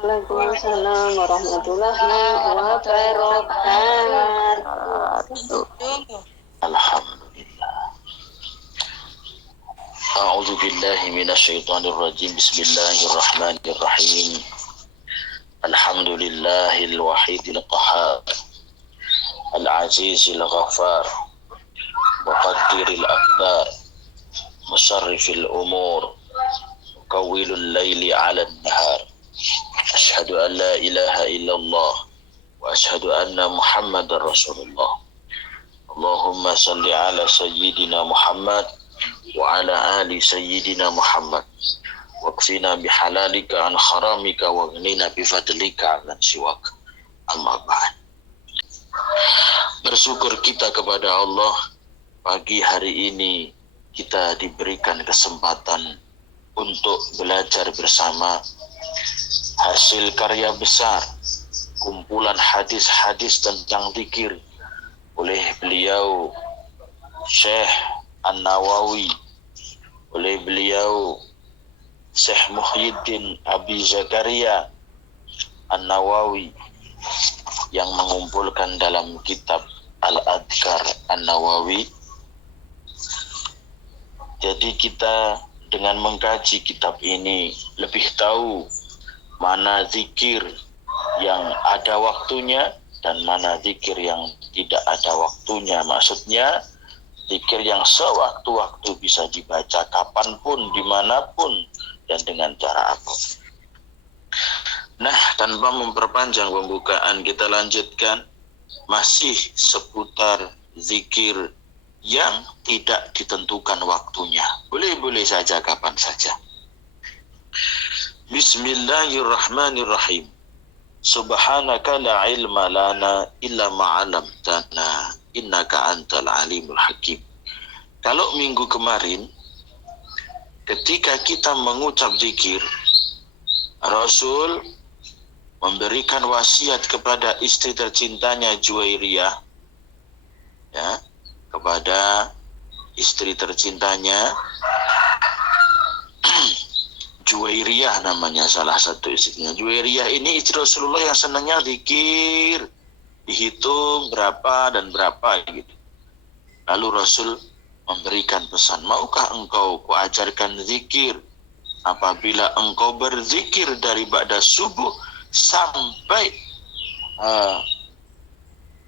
Waalaikumsalam warahmatullahi wabarakatuh. Alhamdulillah. A'udzu billahi minasyaitonir rajim. Bismillahirrahmanirrahim. Alhamdulillahil wahidil qahhar. Al-azizil ghaffar. Muqaddiril aqdar. Musarrifil umur. Mukawwilul laili 'alan nahar. Asyhadu an la ilaha illallah wa asyhadu anna Muhammadar Rasulullah. Allahumma salli ala sayyidina Muhammad wa ala ali sayyidina Muhammad. Waqfina bihalalika an haramika wa ghnina bifadlika an siwak. Amma ba'd. Bersyukur kita kepada Allah, pagi hari ini kita diberikan kesempatan untuk belajar bersama hasil karya besar, kumpulan hadis-hadis tentang zikir oleh beliau Syekh An-Nawawi, oleh beliau Syekh Muhyiddin Abi Zakaria An-Nawawi, yang mengumpulkan dalam kitab Al-Adhkar An-Nawawi. Jadi kita dengan mengkaji kitab ini lebih tahu mana zikir yang ada waktunya dan mana zikir yang tidak ada waktunya. Maksudnya zikir yang sewaktu-waktu bisa dibaca kapanpun, dimanapun, dan dengan cara apapun. Nah, tanpa memperpanjang pembukaan, kita lanjutkan masih seputar zikir yang tidak ditentukan waktunya. Boleh-boleh saja, kapan saja. Bismillahirrahmanirrahim. Subhanaka la ilma lana illa ma'alamtana innaka antal alimul hakim. Kalau minggu kemarin ketika kita mengucap zikir, Rasul memberikan wasiat kepada istri tercintanya Juwairiyah, ya, kepada istri tercintanya Juwairiyah namanya, salah satu istrinya. Juwairiyah ini istri Rasulullah yang senangnya zikir, dihitung berapa dan berapa gitu. Lalu Rasul memberikan pesan, maukah engkau kuajarkan zikir? Apabila engkau berzikir dari ba'da subuh sampai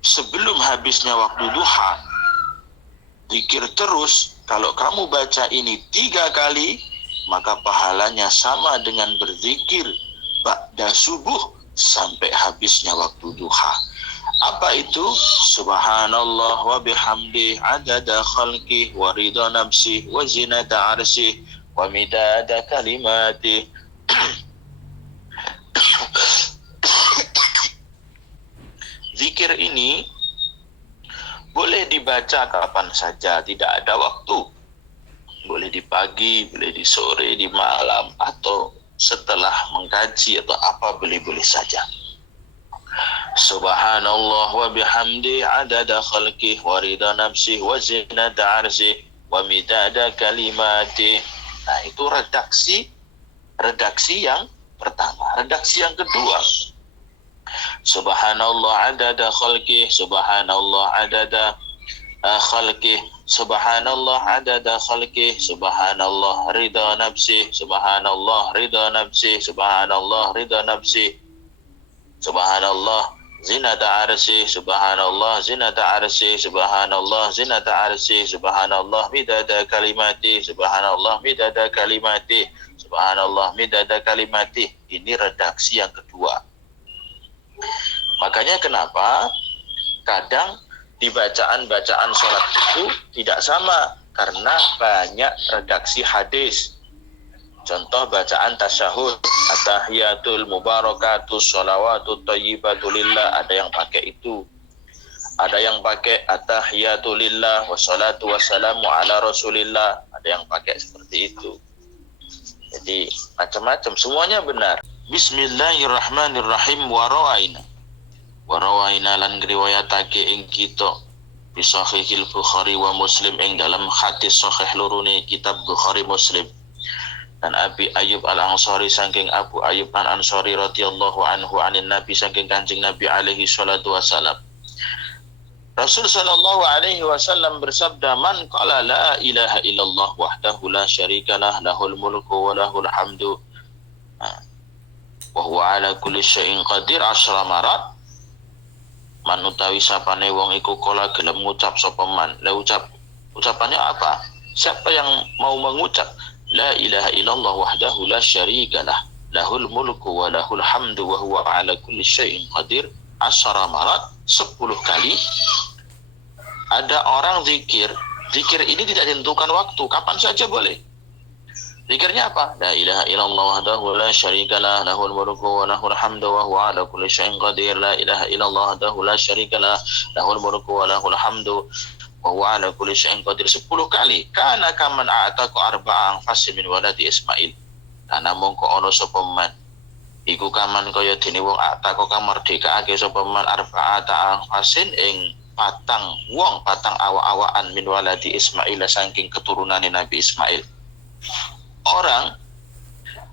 sebelum habisnya waktu duha, zikir terus, kalau kamu baca ini 3 kali, maka pahalanya sama dengan berzikir ba'da subuh sampai habisnya waktu duha. Apa itu? Subhanallah wa bihamdi adada khalqih wa ridha nafsih wa zinata arsyih wa midada kalimatih. Zikir ini boleh dibaca kapan saja, tidak ada waktu. Boleh di pagi, boleh di sore, di malam, atau setelah mengkaji atau apa, boleh-boleh saja. Subhanallah wa bihamdi adada khalqih wa ridha nafsih wa zinata arsyih wa midada kalimatih. Nah, itu redaksi yang pertama. Redaksi yang kedua, Subhanallah adada khalqih, Subhanallah adada khalqih, Subhanallah adada khalqih, Subhanallah ridha nafsih, Subhanallah ridha nafsih, Subhanallah ridha nafsih, Subhanallah zinata arsyih, Subhanallah zinata arsyih, Subhanallah zinata arsyih, Subhanallah midada kalimati, Subhanallah midada kalimati, Subhanallah midada kalimati. Ini redaksi yang kedua. Makanya kenapa kadang di bacaan-bacaan sholat itu tidak sama, karena banyak redaksi hadis. Contoh bacaan tasyahud, at-tahiyatul mubarakatus sholawatut thayyibatu lillah, ada yang pakai itu. Ada yang pakai at-tahiyatu lillah wassalatu wassalamu ala rasulillah, ada yang pakai seperti itu. Jadi macam-macam, semuanya benar. Bismillahirrahmanirrahim. Warawaina lan ngriwayatake ing kita bi sahihil Bukhari wa Muslim, ing dalam hadis sahih lurune kitab Bukhari Muslim. Dan Abi Ayyub Al-Ansari saking Abu Ayyub Al-Ansari radhiyallahu anhu anin Nabi saking Kanjeng Nabi alaihi salatu wasalam. Rasul sallallahu alaihi wasallam bersabda, "Man qala la ilaha illallah wahdahu la syarikalah lahul mulku wa lahul hamdu wa huwa ala kulli syai'in qadir asyra marat." Man utawi sapane wong iku kala gelem ngucap sapa man. Lah ucapannya apa? Siapa yang mau mengucap la ilaha illallah wahdahu la syarikalah lahul mulku wa lahul hamdu wa huwa ala kulli syai'in qadir asyara marat 10 kali. Ada orang zikir ini tidak ditentukan waktu, kapan saja boleh. Zikirnya apa? La ilaha illallah wahdahu la syarikalah lahul mulku wa lahul hamdu wa huwa ala kulli syai'in qadir. La ilaha illallah wahdahu la syarikalah lahul mulku wa lahul hamdu wa huwa ala kulli syai'in qadir 10 kali. Kana kaman a'taqa arba'an fasi min waladi Ismail. Karena mongko ana sapa man iku kaman kaya dene wong a'taqa kang merdekake sapa man arba'ata fasin ing patang awak-awakan min waladi Ismail saking keturunane Nabi Ismail. Orang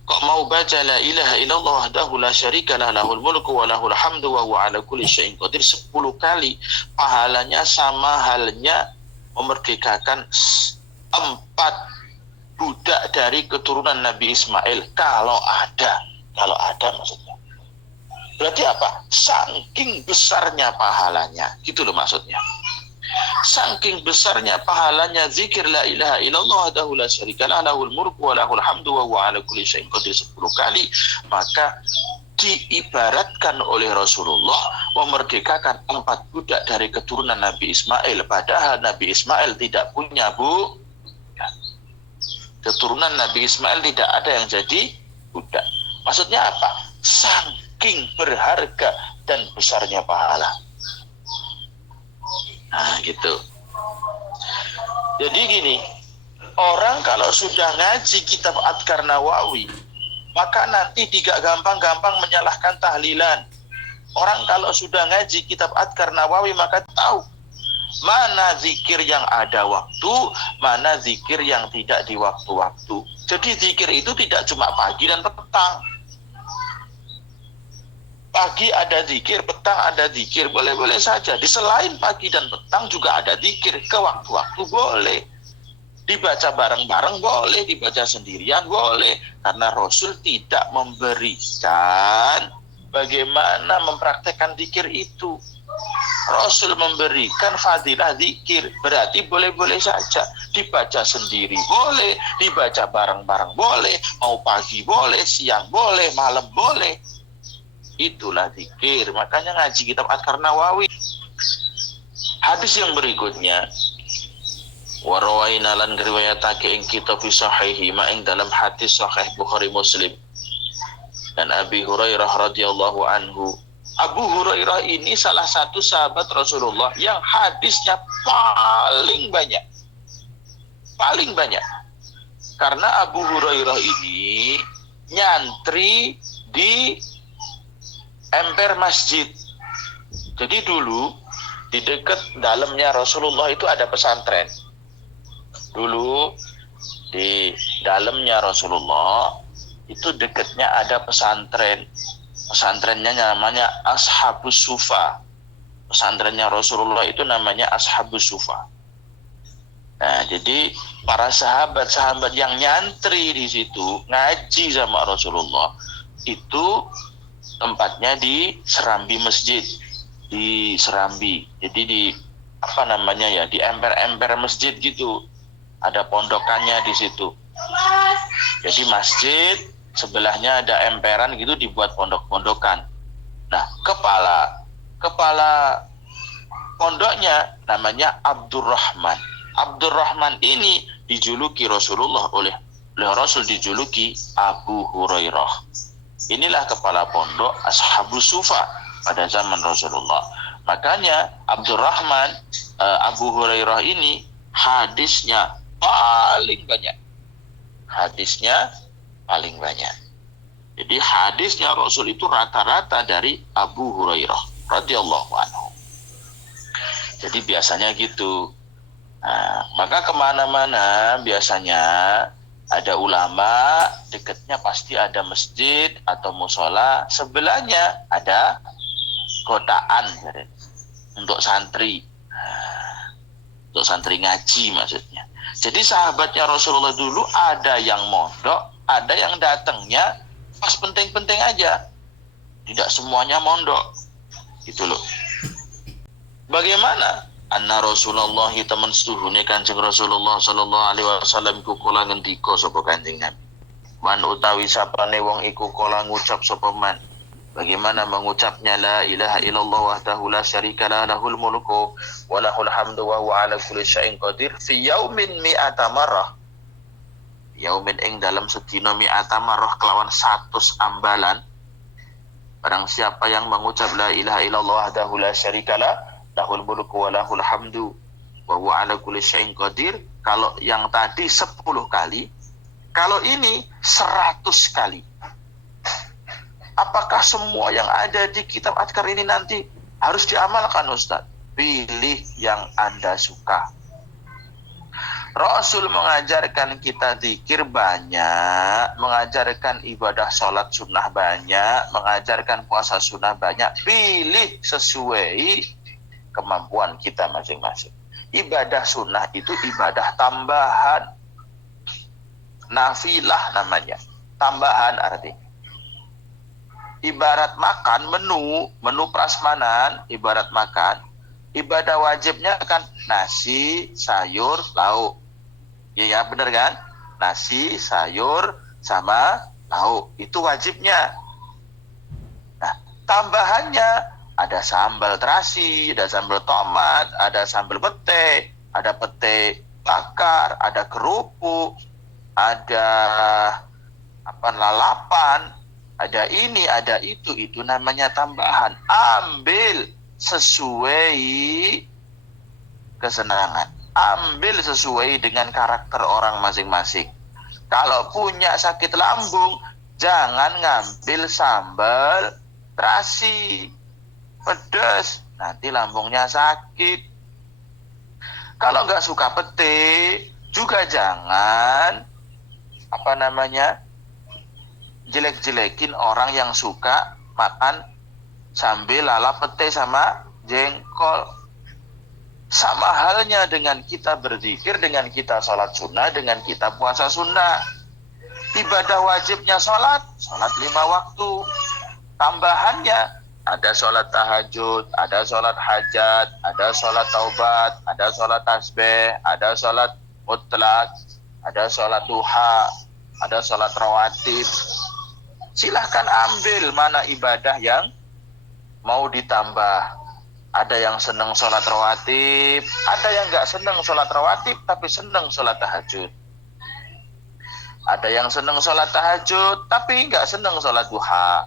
kok mau baca la ilaha illallah wahdahu la syarikalah lahul mulku wa lahul hamdu wa huwa ala kulli syai'in qadir 10 kali, pahalanya sama halnya memerdekakan 4 budak dari keturunan Nabi Ismail kalau ada maksudnya. Berarti apa? Saking besarnya pahalanya, gitu loh maksudnya. Saking besarnya pahalanya zikir la ilaha illallah wahdahu la syarikalah lahul mulku wa lahul hamdu wa huwa ala kulli syai'in qadir 10 kali, maka diibaratkan oleh Rasulullah memerdekakan 4 budak dari keturunan Nabi Ismail, padahal Nabi Ismail tidak punya keturunan Nabi Ismail tidak ada yang jadi budak. Maksudnya apa? Saking berharga dan besarnya pahala. Nah gitu. Jadi gini, orang kalau sudah ngaji kitab Adhkar Nawawi, maka nanti tidak gampang-gampang menyalahkan tahlilan. Orang kalau sudah ngaji kitab Adhkar Nawawi maka tahu mana zikir yang ada waktu, mana zikir yang tidak di waktu-waktu. Jadi zikir itu tidak cuma pagi dan petang. Pagi ada zikir, petang ada zikir, boleh-boleh saja. Di selain pagi dan petang juga ada zikir, ke waktu-waktu boleh. Dibaca bareng-bareng boleh, dibaca sendirian boleh. Karena Rasul tidak memberikan bagaimana mempraktekkan zikir itu. Rasul memberikan fadilah zikir, berarti boleh-boleh saja. Dibaca sendiri boleh, dibaca bareng-bareng boleh, mau pagi boleh, siang boleh, malam boleh. Itulah zikir. Makanya ngaji kitab Adhkar Nawawi. Hadis yang berikutnya, wa rawaina lan riwayatake ing kitab sahihi ma ing dalam hadis sahih Bukhari Muslim. Dan Abi Hurairah radhiyallahu anhu. Abu Hurairah ini salah satu sahabat Rasulullah yang hadisnya paling banyak. Paling banyak. Karena Abu Hurairah ini nyantri di emper masjid. Jadi dulu di dekat dalamnya Rasulullah itu ada pesantren. Dulu di dalamnya Rasulullah itu dekatnya ada pesantren. Pesantrennya namanya Ashabus Sufa. Pesantrennya Rasulullah itu namanya Ashabus Sufa. Nah, jadi para sahabat-sahabat yang nyantri di situ ngaji sama Rasulullah itu tempatnya di serambi masjid, di serambi. Jadi di di emper-emper masjid gitu. Ada pondokannya di situ. Jadi masjid sebelahnya ada emperan gitu dibuat pondok-pondokan. Nah, kepala pondoknya namanya Abdurrahman. Abdurrahman ini dijuluki Rasulullah oleh Rasul dijuluki Abu Hurairah. Inilah kepala pondok Ashabus Sufa pada zaman Rasulullah. Makanya Abdurrahman Abu Hurairah ini hadisnya paling banyak. Hadisnya paling banyak. Jadi hadisnya Rasul itu rata-rata dari Abu Hurairah radhiyallahu anhu. Jadi biasanya gitu. Nah, maka kemana-mana biasanya Ada ulama, dekatnya pasti ada masjid atau musola, sebelahnya ada kotaan untuk santri. Untuk santri ngaji maksudnya. Jadi sahabatnya Rasulullah dulu ada yang mondok, ada yang datangnya pas penting-penting aja. Tidak semuanya mondok. Gitu loh. Bagaimana? Anna Rasulullah teman setuhune Kanjeng Rasulullah sallallahu alaihi wasallam iku kala ngendika sapa Kanjeng Nabi. Man utawi sapane wong iku kala ngucap sapa man. Bagaimana mengucapnya la ilaha illallah wahdahu la syarikalah lahul mulku wa lahul hamdu wa huwa ala kulli syai'in qadir fi yaumin mi'ata marrah. Yaumin ing dalam sedina mi'ata marrah kelawan 100 ambalan. Barang siapa yang mengucap la ilaha illallah wahdahu la syarikalah lahul mulku wa lahul hamdu wa huwa ala kulli syai'in qadir, kalau yang tadi 10 kali, kalau ini 100 kali. Apakah semua yang ada di kitab Adhkar ini nanti harus diamalkan, Ustaz? Pilih yang Anda suka. Rasul mengajarkan kita zikir banyak, mengajarkan ibadah sholat sunnah banyak, mengajarkan puasa sunnah banyak. Pilih sesuai kemampuan kita masing-masing. Ibadah sunnah itu ibadah tambahan. Nafilah namanya. Tambahan artinya. Ibarat makan menu prasmanan, ibarat makan, ibadah wajibnya kan nasi, sayur, lauk. Ya benar kan? Nasi, sayur, sama lauk. Itu wajibnya. Nah, tambahannya ada sambal terasi, ada sambal tomat, ada sambal pete, ada pete bakar, ada kerupuk, ada lalapan, ada ini, ada itu namanya tambahan. Ambil sesuai kesenangan. Ambil sesuai dengan karakter orang masing-masing. Kalau punya sakit lambung, jangan ngambil sambal terasi, pedas, nanti lambungnya sakit. Kalau nggak suka pete, juga jangan jelek-jelekin orang yang suka makan sambil lalap pete sama jengkol. Sama halnya dengan kita berzikir, dengan kita sholat sunnah, dengan kita puasa sunnah. Ibadah wajibnya sholat 5 waktu. Tambahannya ada sholat tahajud, ada sholat hajat, ada sholat taubat, ada sholat tasbih, ada sholat mutlak, ada sholat duha, ada sholat rawatib. Silahkan ambil mana ibadah yang mau ditambah. Ada yang senang sholat rawatib, ada yang nggak senang sholat rawatib tapi senang sholat tahajud. Ada yang senang sholat tahajud tapi nggak senang sholat duha.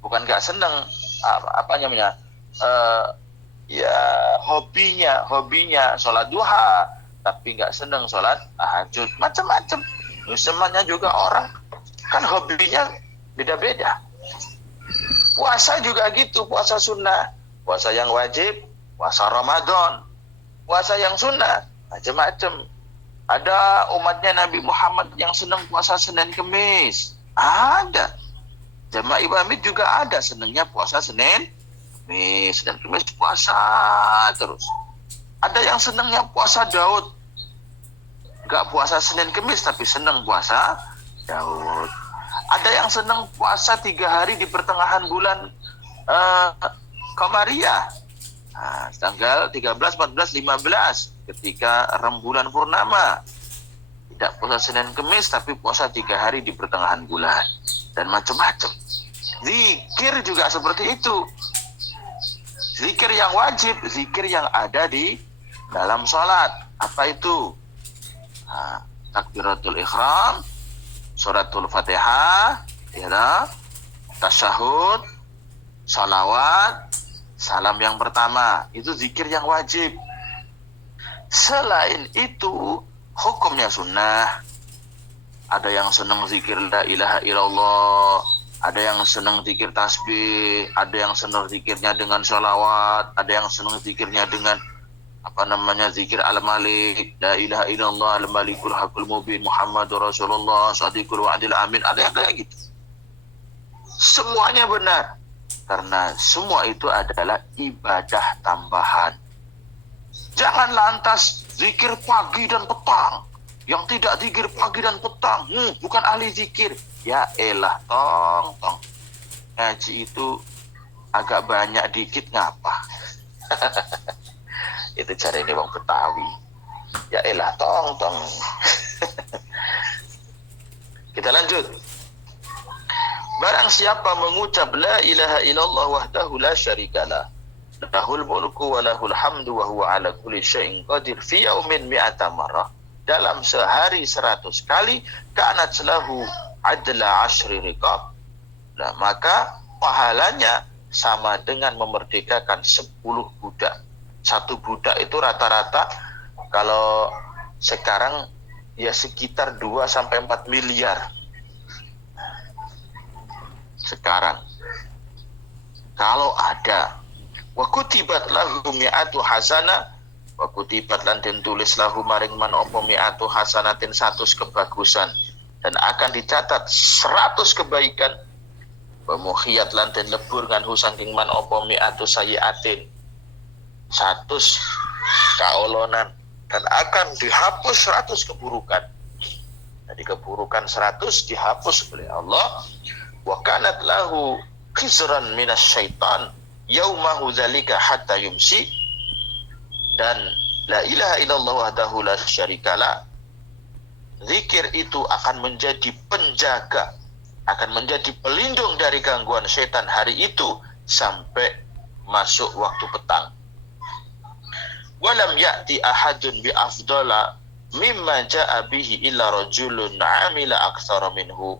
Bukan nggak senang, hobinya sholat duha tapi nggak senang sholat tahajud. Macam-macam. Semuanya juga orang kan hobinya beda-beda. Puasa juga gitu, puasa sunnah, puasa yang wajib, puasa Ramadan, puasa yang sunnah, macam-macam. Ada umatnya Nabi Muhammad yang senang puasa Senin Kemis, ada. Jamaah Ibamid juga ada senangnya puasa Senin Kemis puasa terus. Ada yang senangnya puasa Daud, nggak puasa Senin Kemis tapi senang puasa Daud. Ada yang senang puasa 3 hari di pertengahan bulan Qamariyah. Nah, tanggal 13, 14, 15 ketika rembulan purnama. Tidak puasa Senin Kemis tapi puasa 3 hari di pertengahan bulan. Dan macam-macam. Zikir juga seperti itu. Zikir yang wajib, zikir yang ada di dalam sholat. Apa itu? Nah, takbiratul ihram, suratul fatihah, tasyahud, salawat, salam yang pertama. Itu zikir yang wajib. Selain itu, hukumnya sunnah. Ada yang senang zikir la ilaha illallah, ada yang senang zikir tasbih, ada yang senang zikirnya dengan salawat, ada yang senang zikirnya dengan zikir al-malik, la ilaha illallah al-malikul hakul mubin, Muhammadur Rasulullah sadiqul wa'dil amin, ada yang kayak gitu. Semuanya benar, karena semua itu adalah ibadah tambahan. Jangan lantas zikir pagi dan petang. Yang tidak zikir pagi dan petang, bukan ahli zikir. Ya elah, tong. Ngaji itu agak banyak dikit ngapa? Itu cara ini bang Betawi. Ya elah, tong. Kita lanjut. Barang siapa mengucap la ilaha illallah wahdahu la syarikalah, lahul mulku wa lahul hamdu wa huwa ala kulli syai'in qadir fi yaumin mi'ata marrah, dalam sehari 100 kali, kanat lahu adla 10 riqab. Nah, maka pahalanya sama dengan memerdekakan 10 budak. Satu budak itu rata-rata kalau sekarang ya sekitar 2 sampai 4 miliar. Sekarang kalau ada wa kutibat lahu mi'atu hasanah, wa kutibat lan den tulis lahu maring man apa mi'atu hasanatin 100 kebagusan, dan akan dicatat 100 kebaikan. Wa mukhiyat lan den lebur ngan saking man apa mi'atu sayiatin 100 kaolonan, dan akan dihapus 100 keburukan. Jadi keburukan 100 dihapus oleh Allah. Wa kanat lahu khizran minas syaitan yaumahu dzalika hatta yumsi, dan la ilaha illallah wahdahu la syarikalah, zikir itu akan menjadi penjaga, akan menjadi pelindung dari gangguan setan hari itu sampai masuk waktu petang. Walam ya'ti ahadun bi afdala mimma ja'a bihi illa rajulun 'amila aktsara minhu,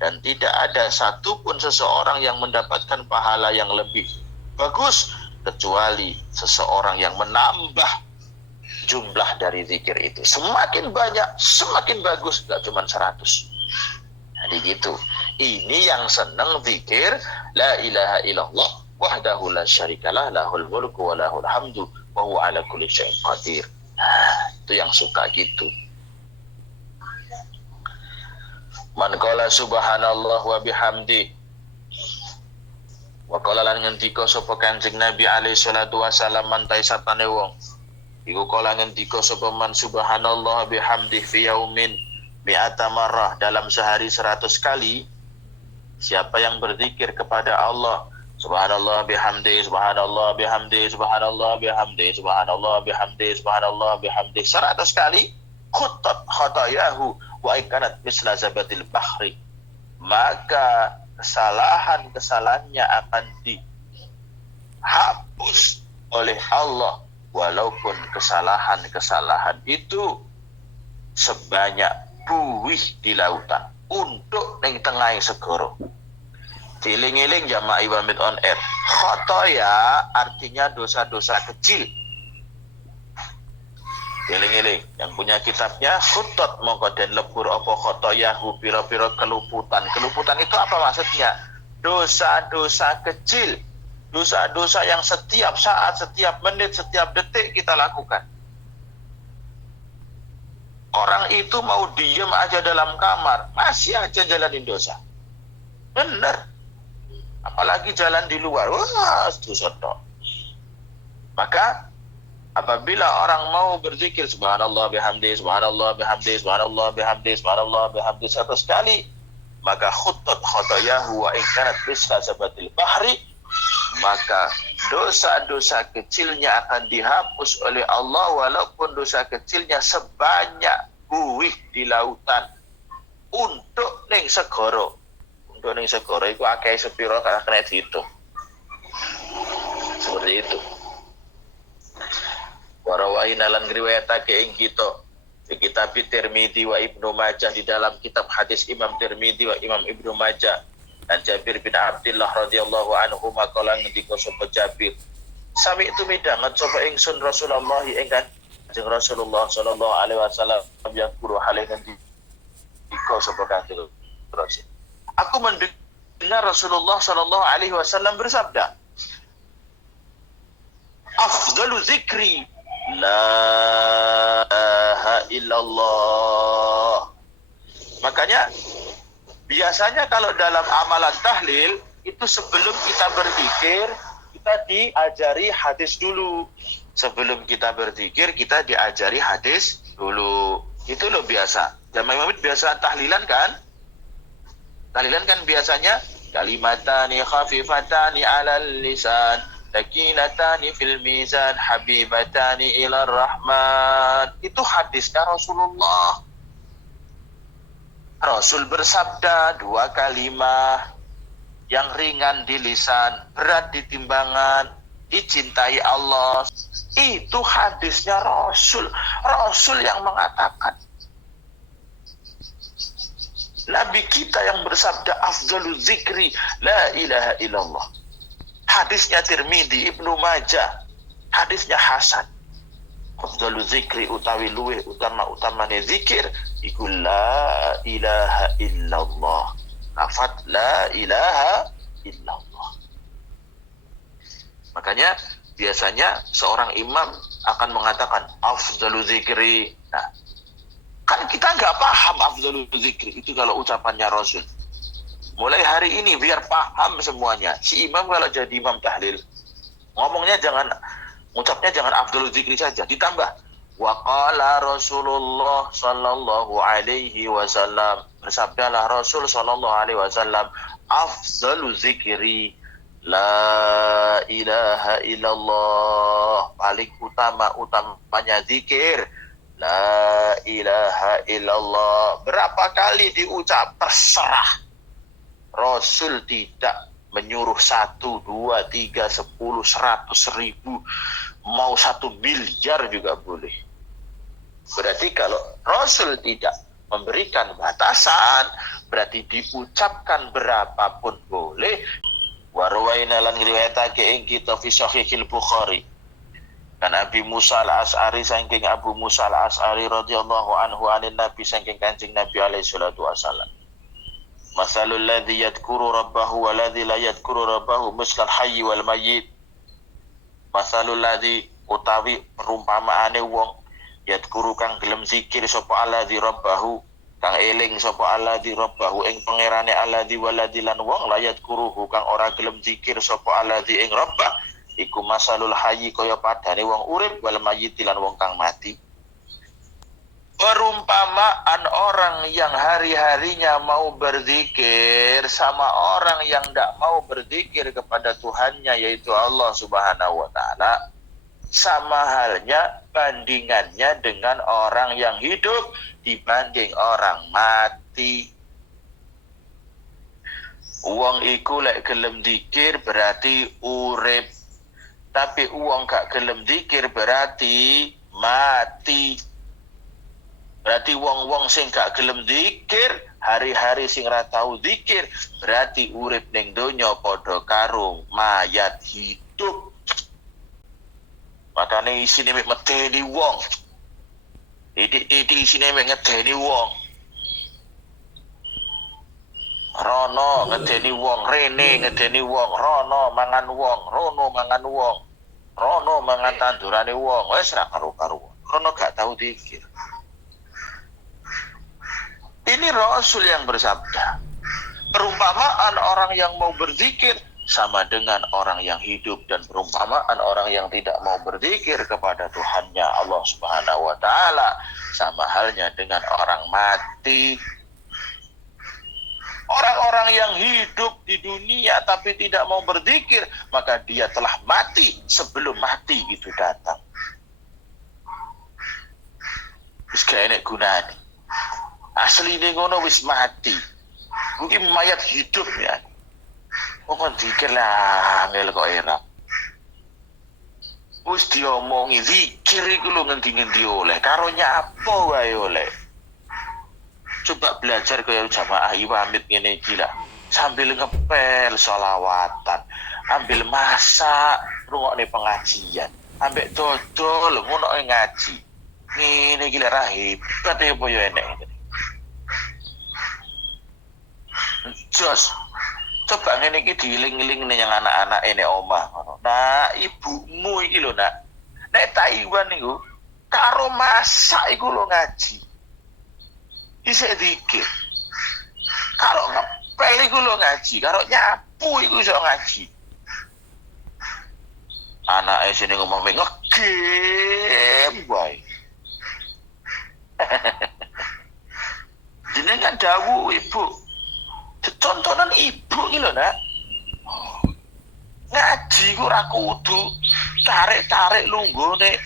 dan tidak ada satupun seseorang yang mendapatkan pahala yang lebih bagus kecuali seseorang yang menambah jumlah dari zikir itu. Semakin banyak, semakin bagus, gak cuma 100. Jadi gitu. Ini yang senang zikir la ilaha illallah wahdahu la syarikalah lahul mulku wa lahul hamdu wa huwa ala kulli syai'in qadir. Nah, itu yang suka gitu. Man qala subhanallah wa bihamdi, wa qala lan ngendika sapa Kanjeng Nabi alaihi salatu wasallam, man taisatane wong iku kala ngendika sapa man subhanallah bihamdi fi yaumin mi'ata marrah, dalam sehari 100 kali. Siapa yang berzikir kepada Allah subhanallah bihamdi, subhanallah bihamdi, subhanallah bihamdi, subhanallah bihamdi, subhanallah bihamdi 100 kali, khuttat khatayahu wa ikanat misla zabatil bahri, maka kesalahan-kesalahannya akan dihapus oleh Allah, walaupun kesalahan-kesalahan itu sebanyak buih di lautan untuk ning tengah segoro. Diling-iling jamaah Iwamid on air, khotoya artinya dosa-dosa kecil. Eling-eling yang punya kitabnya, khuttat mongko den lebur apa khotoyahu, pira-pira keluputan. Keluputan itu apa maksudnya? Dosa-dosa kecil, dosa-dosa yang setiap saat, setiap menit, setiap detik kita lakukan. Orang itu mau diem aja dalam kamar, masih aja jalanin dosa. Bener. Apalagi jalan di luar, wah dosa tok. Maka apabila orang mau berzikir subhanallah bihamdi, subhanallah bihamdi, subhanallah bihamdi, subhanallah bihamdi 100 kali, maka khuttat khotayahu wa in kanat misla zabatil bahri, maka dosa-dosa kecilnya akan dihapus oleh Allah walaupun dosa kecilnya sebanyak buih di lautan. Untuk ning segoro, untuk ning segoro iku akeh sepiro karena kena dihitung. Seperti itu. Warawaina lan ngriwayatake ing kita di kitab Tirmidzi wa Ibnu Majah, di dalam kitab hadis Imam Tirmidzi wa Imam Ibnu Majah, dan Jabir bin Abdullah radhiyallahu anhu maqala ngendika sapa Jabir, sami itu midanget sapa ingsun Rasulullah ing Kanjeng Rasulullah sallallahu alaihi wasallam yang guru halih ngendika sapa Kanjeng Rasul, aku mendengar Rasulullah sallallahu alaihi wasallam bersabda, afdalu zikri La ilaha illallah. Makanya biasanya kalau dalam amalan tahlil itu sebelum kita berzikir kita diajari hadis dulu. Sebelum kita berzikir kita diajari hadis dulu. Itu loh biasa. Jamaah imam biasa tahlilan kan? Tahlilan kan biasanya kalimatani khafifatani 'alal lisan, taqilatani fil mizan, habibatani ilar rahman. Itu hadisnya Rasulullah. Rasul bersabda 2 kalimat yang ringan di lisan, berat di timbangan, dicintai Allah. Itu hadisnya Rasul. Rasul yang mengatakan. Nabi kita yang bersabda afdalu zikri la ilaha illallah. Hadisnya Tirmidzi, Ibnu Majah. Hadisnya hasan. Afdalu zikri utawi luweh utama-utamane zikir iku la ilaha illallah. Lafaz la ilaha illallah. Makanya biasanya seorang imam akan mengatakan afdalu zikri. Nah, kan kita nggak paham afdalu zikri itu kalau ucapannya Rasul. Mulai hari ini biar paham semuanya. Si imam kalau jadi imam tahlil, ngomongnya ucapnya jangan afdalu zikri saja, ditambah wa qala Rasulullah sallallahu alaihi wasallam. Bersabdalah Rasul sallallahu alaihi wasallam, afdalu zikri la ilaha illallah. Paling utamanya zikir la ilaha illallah. Berapa kali diucap terserah. Rasul tidak menyuruh 1, 2, 3, 10, 100, 1000, mau 1 miliar juga boleh. Berarti kalau Rasul tidak memberikan batasan, berarti diucapkan berapapun boleh. Warwaina lan riwayatake ing kita fi Sahihil Bukhari. Kan Abi Musa al-As'ari saking Abu Musa al-As'ari radhiyallahu anhu anin Nabi saking Kanjeng Nabi alaihi salatu wasallam. Masalul ladzi yadhkuru rabbahu wal ladzi la yadhkuru rabbahu mislal hayy wal mayyit. Masalul ladzi utawi perumpamaane wong yadhkuru kang gelem zikir sapa alladzi rabbahu, kang eling sapa alladzi rabbahu ing pangerane alladzi waladzi lan wong la yadhkuruhu kang ora gelem zikir sapa alladzi ing rabbah. Iku masalul hayy kaya padane wong urip wal mayyit lan wong kang mati. Perumpamaan orang yang hari-harinya mau berzikir sama orang yang tidak mau berzikir kepada Tuhannya yaitu Allah Subhanahu wa taala sama halnya bandingannya dengan orang yang hidup dibanding orang mati. Wong iku lek gelem zikir berarti urip. Tapi uang gak gelem zikir berarti mati. Berarti wong-wong sing gak gelem zikir, hari-hari sing ra tau zikir, berarti urip ning donya padha karo mayat hidup. Makane isine mek medeni wong. Iki isine mek ngedeni wong. Rono ngedeni wong, rene ngedeni wong, rono mangan wong, rono mangan wong. Rono mangan tandurane wong, wis ra karo-karo. Rono gak tau zikir. Ini Rasul yang bersabda. Perumpamaan orang yang mau berzikir sama dengan orang yang hidup, dan perumpamaan orang yang tidak mau berzikir kepada Tuhannya Allah Subhanahu wa taala sama halnya dengan orang mati. Orang-orang yang hidup di dunia tapi tidak mau berzikir, maka dia telah mati sebelum mati itu datang. Wis gak enek gunane. Asli ini ngono wis mati. Mungkin mayat hidup ya. Mohon zikir lah ngel kok enak. Wis diomongi zikir iku lho ngendi-ngendi oleh, karo nyapa wae oleh. Coba belajar kaya jamaah Iwamit ngene iki lah. Sambil ngepel sholawatan, ambil masak rungokne pengajian, ambek dodol ngono ngaji. Ngene iki lho ra hebat ya apa ya enek. Jos, coba ngene iki dieling-eling ning anak-anak ene omah ngono. Nah, ibumu iki lho, Nak. Nek Taiwan niku karo masak iku lho ngaji. Isih dikir. Karo ngepel iku lho ngaji, karo nyapu iku iso ngaji. Anake sini ngomong ngegame wae. Jenengan dawuh ibu. Tontonan ibu iki lho, Nak. Ngaji ku ora kudu tarik-tarik lunggone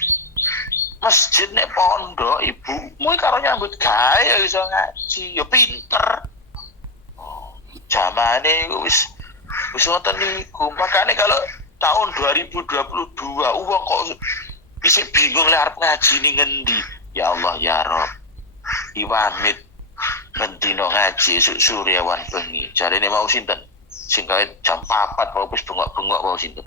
masjid nek pondok ibumu karo nyambut gawe ya iso ngaji, ya pinter. Zamane wis ngoten niku. Makane kalau tahun 2022 wong kok isih bingung lek arep ngaji ning ngendi. Ya Allah ya Rob. Iwamit bentino ngaji suryawan bengi. Jarene mau sinten? Sing kae jam 4 mau wis bengok-bengok mau sinten.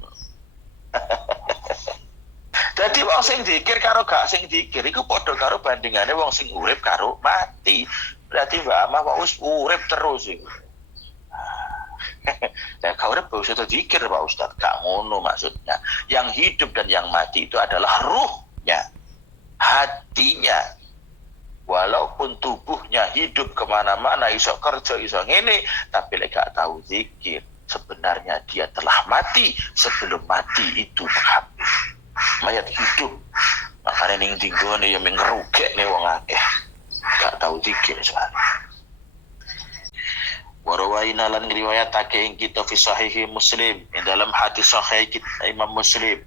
Dadi wong sing dikir karo gak sing dikir iku padha karo bandingane wong sing urip karo mati. Berarti Mbak Amah kok wis urip terus iku. Nah, kau urip gak usah dikir Pak Ustaz, gak ngono maksudnya. Yang hidup dan yang mati itu adalah ruhnya, hatinya. Walaupun tubuhnya hidup kemana-mana, iso kerja, iso ngene, tapi lek gak tahu zikir, sebenarnya dia telah mati sebelum mati itu habis. Mayat hidup, makanya ning dinggone ya mengerugek nih wong akeh, gak tahu zikir soalnya. Warawaina lan riwayatake ing kita fi sahih Muslim, ing dalam hadis sahih Imam Muslim.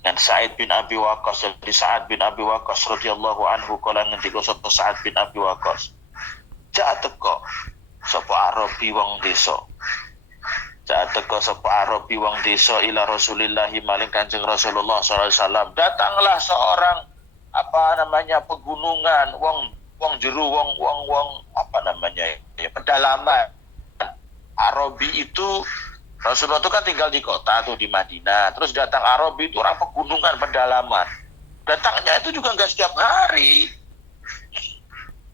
Dan Sa'id bin Abi Waqqas, dari Sa'ad bin Abi Waqqas radhiyallahu anhu kala ngendika sapa Sa'ad bin Abi Waqqas. Ja'at teko sapa Arabi wong desa. Ja'at teko sapa Arabi wong desa ila Rasulillah maring Kanjeng Rasulullah sallallahu alaihi wasallam. Datanglah seorang pegunungan, wong jero wong apa namanya ya pedalaman. Arabi itu Rasulullah itu kan tinggal di kota tuh di Madinah. Terus datang Arabi itu orang pegunungan pedalaman. Datangnya itu juga nggak setiap hari.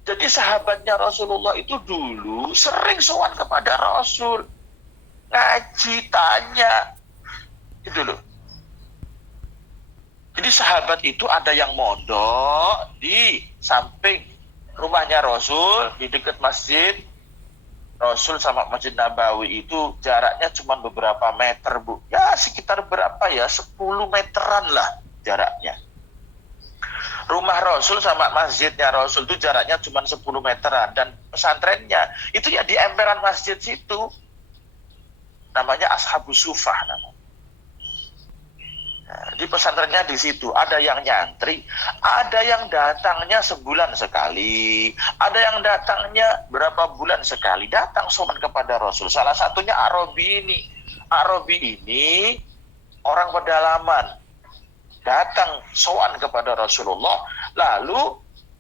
Jadi sahabatnya Rasulullah itu dulu sering sowan kepada Rasul. Ngaji, tanya. Gitu loh. Jadi sahabat itu ada yang mondok di samping rumahnya Rasul, di dekat masjid. Rasul sama Masjid Nabawi itu jaraknya cuma beberapa meter, Bu. Ya sekitar berapa ya? 10 meteran lah jaraknya. Rumah Rasul sama masjidnya Rasul itu jaraknya cuma 10 meteran. Dan pesantrennya itu ya di emperan masjid situ. Namanya Ashabus Sufah namanya. Nah, di pesantrennya di situ ada yang nyantri, ada yang datangnya sebulan sekali, ada yang datangnya berapa bulan sekali, datang sowan kepada Rasul. Salah satunya Arabi ini. Arabi ini orang pedalaman, datang sowan kepada Rasulullah, lalu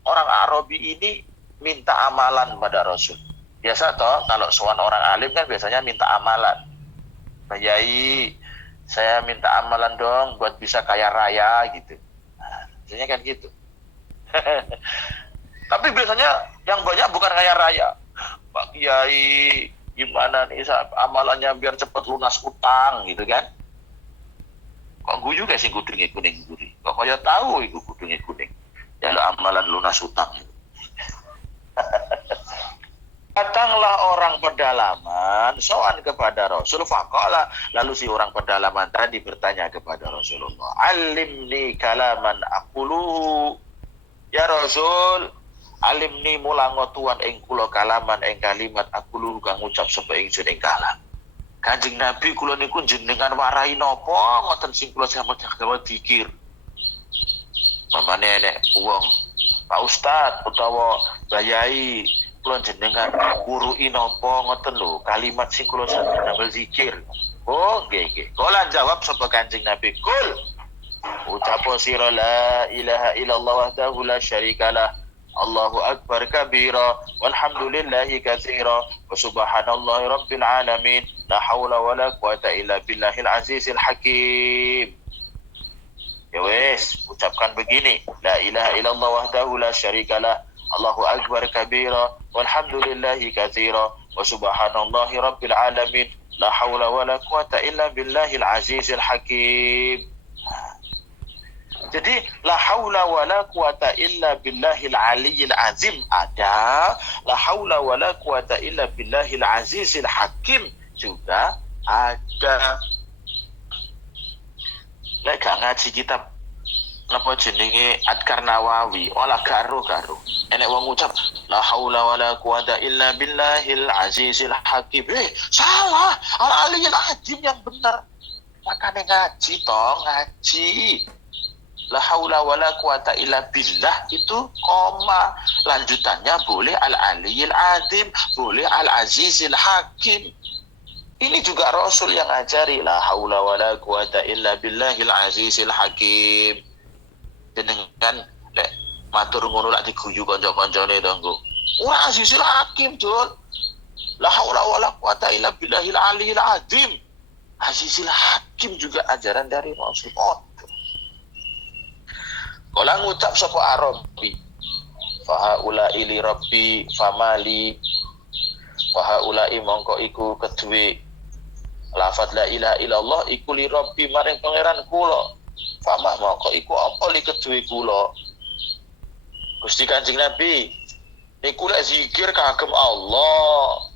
orang Arabi ini minta amalan pada Rasul. Biasa toh kalau sowan orang alim kan biasanya minta amalan. Pak Yai, saya minta amalan dong buat bisa kaya raya gitu. Nah, biasanya kan gitu. Tapi biasanya yang banyak bukan kaya raya. Pak Kiai, gimana nih amalannya biar cepat lunas utang gitu kan? Kok gue juga sih kudungnya kuning gurih. Kok kaya tahu itu kudungnya kuning. Ya lo amalan lunas utang. Datanglah orang pedalaman sowan kepada Rasul faqala, lalu si orang pedalaman tadi bertanya kepada Rasulullah, alimni kalaman aqulu ya Rasul, alimni mulango tuan ing kula kalaman ing kalimat aqulu kang ngucap sapa ingsun ing kalam. Kanjeng Nabi kula niku jenengan warai napa ngoten sing kula sampeyan gawe zikir. Pamane nek wong Pak Ustad utawa Bayai kula jenengan gurui napa ngoten lho kalimat sing kula sampeyan zikir. Oh nggih. Kula jawab sapa Kanjeng Nabi, kul ucapo sira la ilaha illallah wahdahu la syarikalah, Allahu akbar kabira, walhamdulillahi katsira, wa subhanallahi rabbil alamin, la haula wala quwata illa billahil azizil hakim. Ya wes, ucapkan begini, la ilaha illallah wahdahu la syarikalah, Allahu akbar kabira, walhamdulillahi katsira, wa subhanallahi rabbil alamin, la haula wala quwata illa billahil azizil hakim. Jadi la haula wala quwata illa billahil aliyyil azim ada, la haula wala quwata illa billahil azizil hakim juga ada. Lek gak ngaji kitab apa jenenge Adkar Nawawi, olah karo. Enek wong ngucap la haula wala quwata illa billahil azizil hakim. Salah, al aliyyil azim yang benar. Makanya ngaji toh, ngaji. La haula wala quwata illa billah itu koma. Lanjutannya boleh al-aliyyil azim, boleh al-azizil hakim. Ini juga Rasul yang ngajari la haula wala quwata illa billahil azizil hakim. Dengan lek matur ngono lak diguyu kanca-kancane to engko. Ora azizil hakim, Dul. La haula wala quwata illa billahil aliyyil azim. Azizil hakim juga ajaran dari Rasul. Kala ngucap sapa Arabi, fahaula ili rabbi famali, fahaula mongko iku kedue lafaz la ilaha illallah iku li rabbi maring pangeran kula, famah mongko iku apa li kedue kula. Gusti Kanjeng Nabi niku lek zikir kagem Allah,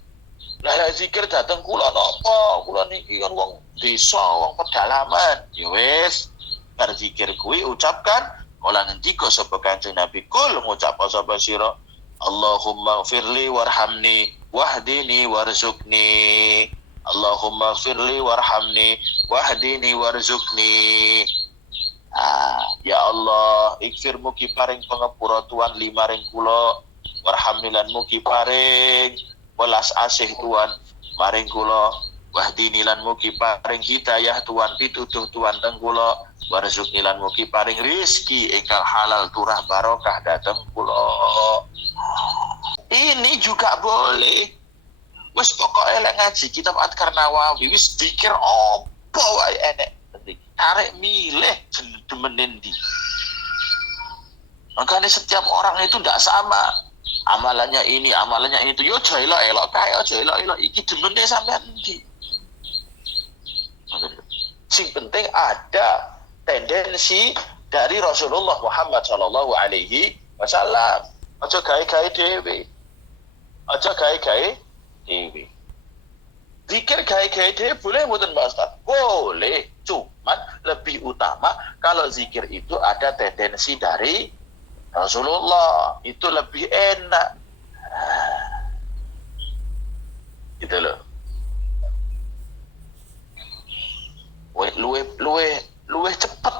lah zikir dateng kula napa, kula niki kan wong desa, wong pedalaman. Ya wis, bar zikir kuwi ucapkan ola ngendika sapa Kanjeng Nabi, kul ngucap sapa sira, Allahumma firli warhamni wahdini warzuqni. Allahumma firli warhamni wahdini warzuqni. Ya Allah, ikfir mugi paring pangapura Tuhan limaring kula, warhamni lan mugi paring welas asih Tuhan maring kula, wahdini lan mugi paring hidayah Tuhan pitutuh Tuhan teng kula, warzuqni lan mugi paring rizki ingkang halal turah barokah dateng kula. Ini juga boleh. Wis pokoke lek ngaji kitab Adkar Nawawi wis dikir apa wae enek. Arek milih demenin ndi. Makanya setiap orang itu tidak sama. Amalannya ini, amalannya itu. Yo aja elok-elok kae, aja elok-elok iki demene sampean ndi. Sing penting ada tendensi dari Rasulullah Muhammad sallallahu alaihi wasallam. Aja gawe-gawe dhewe. Aja gawe-gawe dhewe. Zikir gawe-gawe dhewe boleh mboten Pak Ustaz? Boleh, cuman lebih utama kalau zikir itu ada tendensi dari Rasulullah. Itu lebih enak. Gitu loh. Luwe cepat.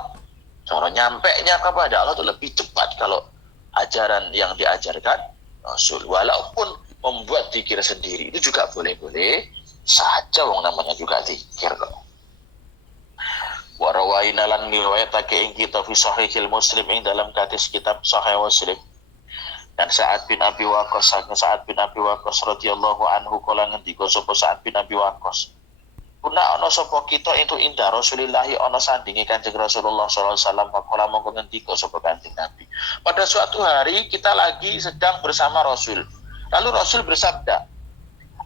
Cara nyampenya kepada Allah itu lebih cepat kalau ajaran yang diajarkan Rasul. Walaupun membuat zikir sendiri itu juga boleh-boleh saja, wong namanya juga zikir kok. Wa rawaina lan riwayatake ing kitab Sahihil Muslim ing dalam hadis kitab Sahih Muslim. Dan Sa'ad bin Abi Waqqas radhiyallahu anhu kala ngendika sapa Sa'ad bin Abi Waqqas, kuna ana sapa kita itu indah Rasulillah ana sandinge Kanjeng Rasulullah sallallahu alaihi wasallam, kala mongko ngendika sapa Kanjeng Nabi. Pada suatu hari kita lagi sedang bersama Rasul. Lalu Rasul bersabda,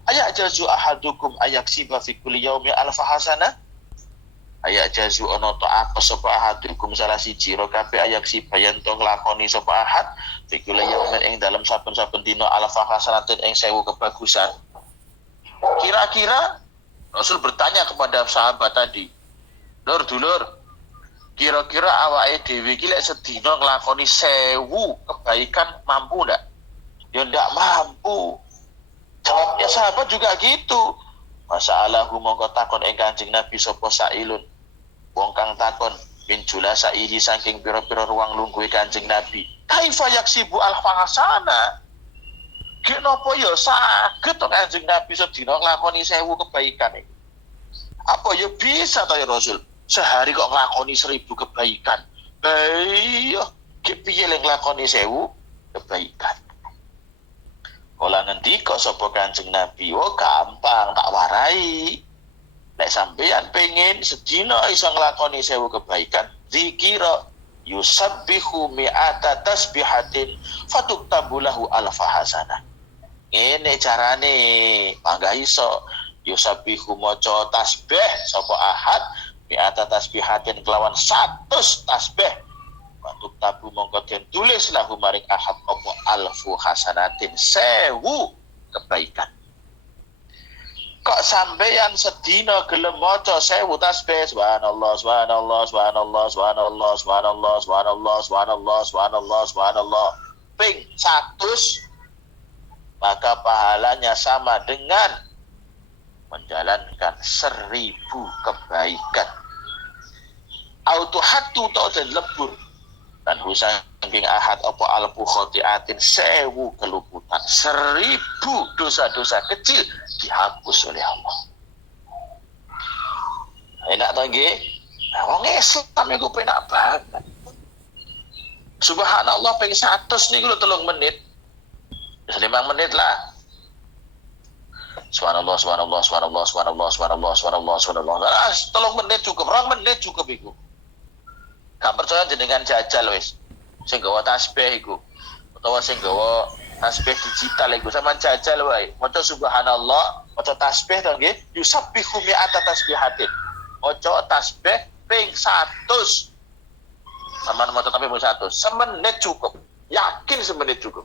ayak jazu ahadukum ayaksiba fi kulli yaumi alfa hasanah. Ayak jazu ana ta apa sapa ahadukum salah siji ro kabeh ayaksiba yen to nglakoni sapa ahad fi kulli yaumin ing dalam saben-saben dina alfa hasanatin ing 1000 kebagusan. Kira-kira Rasul bertanya kepada sahabat tadi, Lur dulur, kira-kira awake dhewe iki lek sedina nglakoni 1000 kebaikan mampu ndak? Ya ndak mampu. Jawabnya sahabat juga gitu. Masalahu mongko takon ing Kanjeng Nabi sapa sailun. Wong kang takon min julasaihi saking pira-pira ruang lungguhe Kanjeng Nabi. Kaifa yaksibu al-hasana? Kenapa ya saged to Kanjeng Nabi sedina nglakoni 1000 kebaikan iki? Apa ya bisa ta ya Rasul? Sehari kok nglakoni 1000 kebaikan. Iya, ki piye lek nglakoni 1000 kebaikan? Kala ngendika sapa Kanjeng Nabi, "Oh, gampang tak warai. Nek sampeyan pengen sedina iso nglakoni 1000 kebaikan, zikira yusabbihu mi'ata tasbihatin fatuktabu lahu alfa hasanah." Ngene carane, mangga iso yusabbihu maca tasbih sapa ahad mi'ata tasbihatin kelawan 100 tasbih Waktu tabu mongko den tulis lahu maring ahad apa alfu hasanatin 1000 kebaikan. Kok sampeyan sedina gelem maca 1000 tasbih subhanallah subhanallah subhanallah subhanallah subhanallah subhanallah subhanallah subhanallah subhanallah ping 100, maka pahalanya sama dengan menjalankan 1000 kebaikan. Auto hatu tau dan lebur dan husangking ahad apa alfu khotiatin 1000 keluputan, 1000 dosa-dosa kecil dihapus oleh Allah. Enak tak nggih? Nah, wong Islam iku penak banget. Subhanallah ping 100 niku lho 3 menit. 5 menit lah. Subhanallah subhanallah subhanallah subhanallah subhanallah subhanallah subhanallah. 3 menit cukup, 2 menit cukup iku. Gak percaya jenengan jajal wis. Sing gawa tasbih iku utawa sing gawa tasbih digital iku sampean jajal wae. Maca subhanallah, maca tasbih to nggih, yusabbihu mi'ata tasbihatin. Maca tasbih ping 100. Sampeyan maca tasbih ping 100, semenit cukup. Yakin semenit cukup.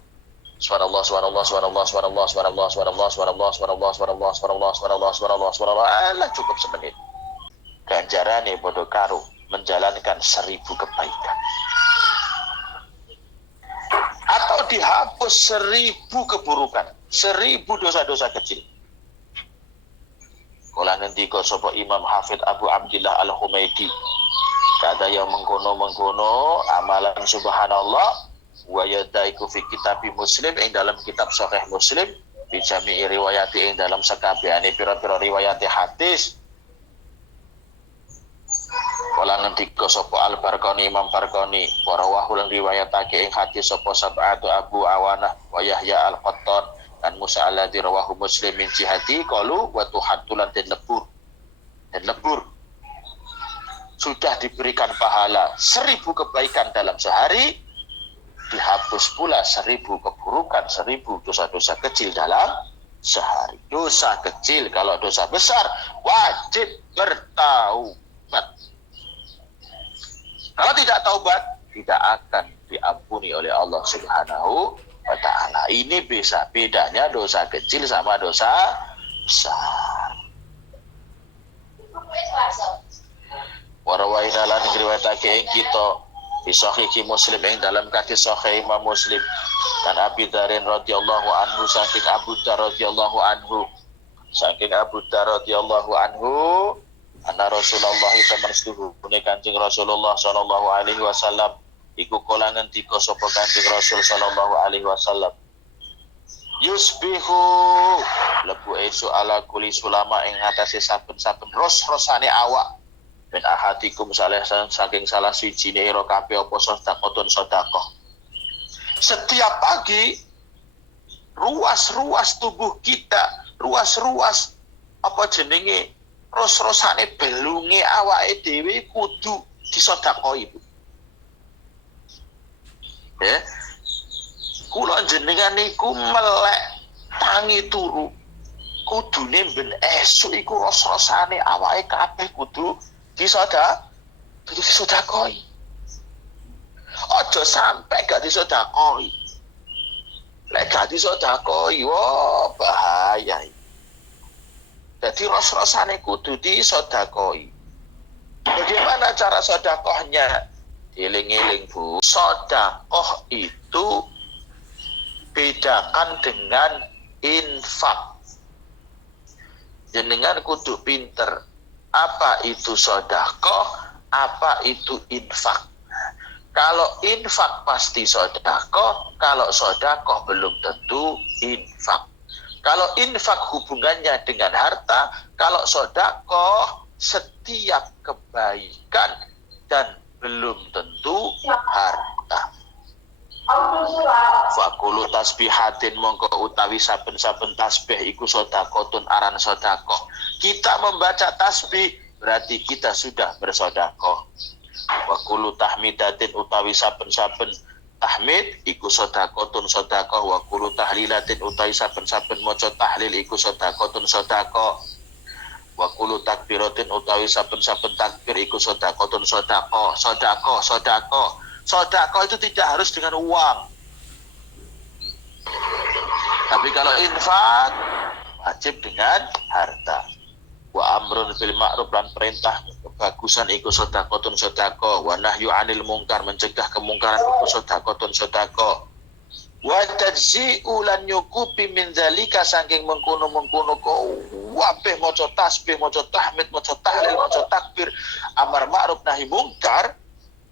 Subhanallah subhanallah subhanallah subhanallah subhanallah subhanallah subhanallah subhanallah subhanallah subhanallah subhanallah subhanallah subhanallah Allah cukup semenit. Ganjarane padha karo menjalankan 1000 kebaikan. Atau dihapus 1000 keburukan, 1000 dosa-dosa kecil. Kala ngendika sapa Imam Hafidz Abu Abdillah Al-Humaidi, kata yang mengkono-mengkono amalan subhanallah wa yadaiku fi kitab Muslim ing dalam kitab Sahih Muslim bi jami'i riwayati ing dalam sakabehane pira-pira riwayat hadis. Kala ngendika sapa Al-Barqani Imam Barqani wa rawahu lan riwayatake ing hadis sapa Sab'atu Abu Awanah wa Yahya Al-Qattan dan Musa alladzi rawahu Muslim min jihati qalu wa tuhaddulan dan lebur sudah diberikan pahala 1000 kebaikan dalam sehari, dihapus pula 1000 keburukan, 1000 dosa-dosa kecil dalam sehari. Dosa kecil, kalau dosa besar wajib bertaubat. Kalau tidak taubat, tidak akan diampuni oleh Allah Subhanahu wa ta'ala. Ini bedanya dosa kecil sama dosa besar. Warawaina lan ngriwayatake ing kita fi sahih Muslim ing dalam hadis sahih Imam Muslim dan Abi Dzar radhiyallahu anhu saking Abu Dzar radhiyallahu anhu anna Rasulullah tamasluhu punika Kanjeng Rasulullah sallallahu alaihi wasallam iku kala ngendika sapa Kanjeng Rasul sallallahu alaihi wasallam yusbihu lebu esuk ala kuli sulama ing atase saben-saben ros-rosane awak ben ahadikum saking salah sijine ira kabeh apa sedekah. Setiap pagi ruas-ruas tubuh kita, ruas-ruas apa jenenge ros-rosane belunge awake dhewe kudu disedekoi, Bu. Ya. Kula jenengan niku melek tangi turu. Kudune ben esuk iku ros-rosane awake kabeh kudu disedekoi. Aja sampai gak disedekoi. Lek gak disedekoi, wah bahaya. Jadi ros-rosane kudu disedekoi. Bagaimana cara sedekahnya? Eling-eling, Bu. Sedekah itu bedakan dengan infak. Jenengan kudu pinter. Apa itu sedekah? Apa itu infak? Kalau infak pasti sedekah, kalau sedekah belum tentu infak. Kalau infak hubungannya dengan harta, kalau sedekah setiap kebaikan dan belum tentu harta. Fakulu tasbihatin mongko utawi saben-saben tasbih iku sedekahun aran sedekah. Kita membaca tasbih berarti kita sudah bersedekah. Wakulu tahmidatin utawi saben-saben tahmid iku sedekahun sedekah. Wakulu tahlilatin utawi saben-saben maca tahlil iku sedekahun sedekah. Wakulu takbiratin utawi saben-saben takbir iku sedekahun sedekah. Sedekah Sedekah itu tidak harus dengan uang. Tapi kalau infak wajib dengan harta. Wa amrun bil ma'ruf, lan perintah kebagusan iku sedekahun sedekah, wa nahyu 'anil munkar, mencegah kemungkaran iku sedekahun sedekah. Wa tajzi'u lan nyukupi min zalika, saking mengkono-mengkono kabeh maca tasbih, maca tahmid, maca tahlil, maca takbir, amar ma'ruf nahi mungkar,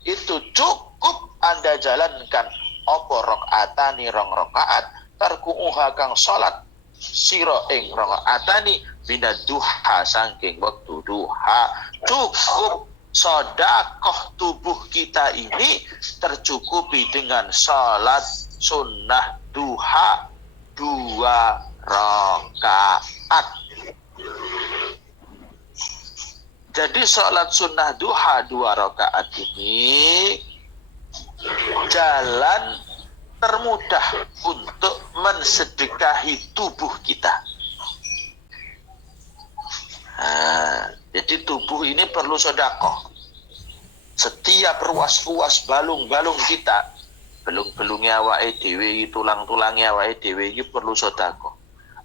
itu cukup Anda jalankan apa rakaatani rong rakaat, tarku'uha kang salat sira ing rakaatani minad duha, saking waktu duha. Cukup sedekah tubuh kita ini tercukupi dengan salat sunnah duha 2 rakaat. Jadi salat sunnah duha 2 rakaat ini jalan termudah untuk mensedekahi tubuh kita. Jadi tubuh ini perlu sedekah. Setiap ruas-ruas balung-balung kita, belung-belungnya awake dhewe, tulang-tulangnya awake dhewe iki perlu sedekah.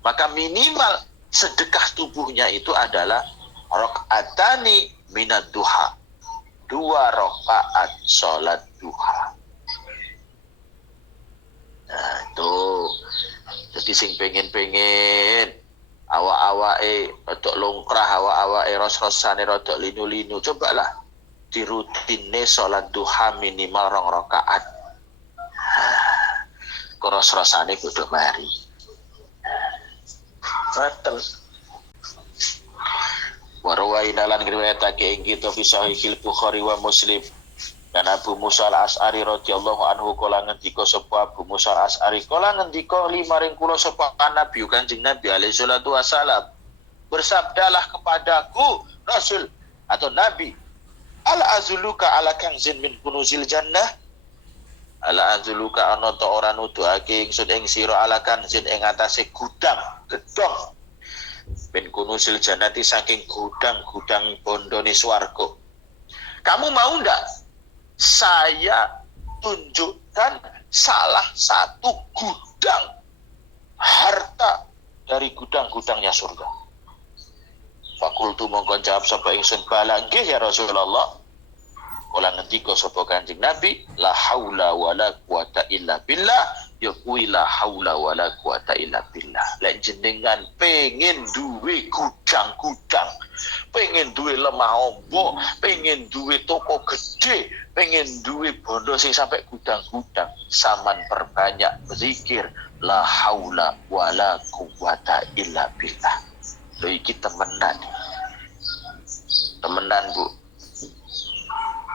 Maka minimal sedekah tubuhnya itu adalah rakaatani minad duha, 2 rakaat salat duha. Nah, itu. Jadi sing pengen-pengen awak-awake rodok longkrah, awak-awake ros-rosane rodok linu-linu, cobalah dirutine salat duha minimal 2 rakaat. Ros-rosane kudu mari. Betul. Warwaina lan riwayatake ing kitab Sahih Bukhari wa Muslim. Dan Abu Musa al-As'ari radhiyallahu anhu kala ngendika sapa Abu Musa al-As'ari kala ngendika limaring kula sapa Nabi Kanjeng Nabi alaihi salatu wasalam, bersabdalah kepadaku Rasul atau Nabi, ala azuluka ala kanzin min kunuzil jannah, ala azuluka ana ta ora nuduhake ingsun ing sira ala kanzin ing atase gudang gedhong min kunuzil jannati, saking gudang-gudang bondone swarga. Kamu mau ndak saya tunjukkan salah satu gudang harta dari gudang-gudangnya surga? Fakultu mongkon jawab sapa ingsun, bala nggih ya Rasulullah. Kala ngendika sapa Kanjeng Nabi, la haula wala quwata illa billah, ya kuwi la haula wala quwata illa billah. Lek jenengan pengen duwe gudang-gudang, pengen duwe lemah ombok, pengen duwe toko gede, pengen duwe bondo sing sampai gudang-gudang, saman perbanyak berzikir la haula wala quwata illa billah. Lho iki temenan Bu.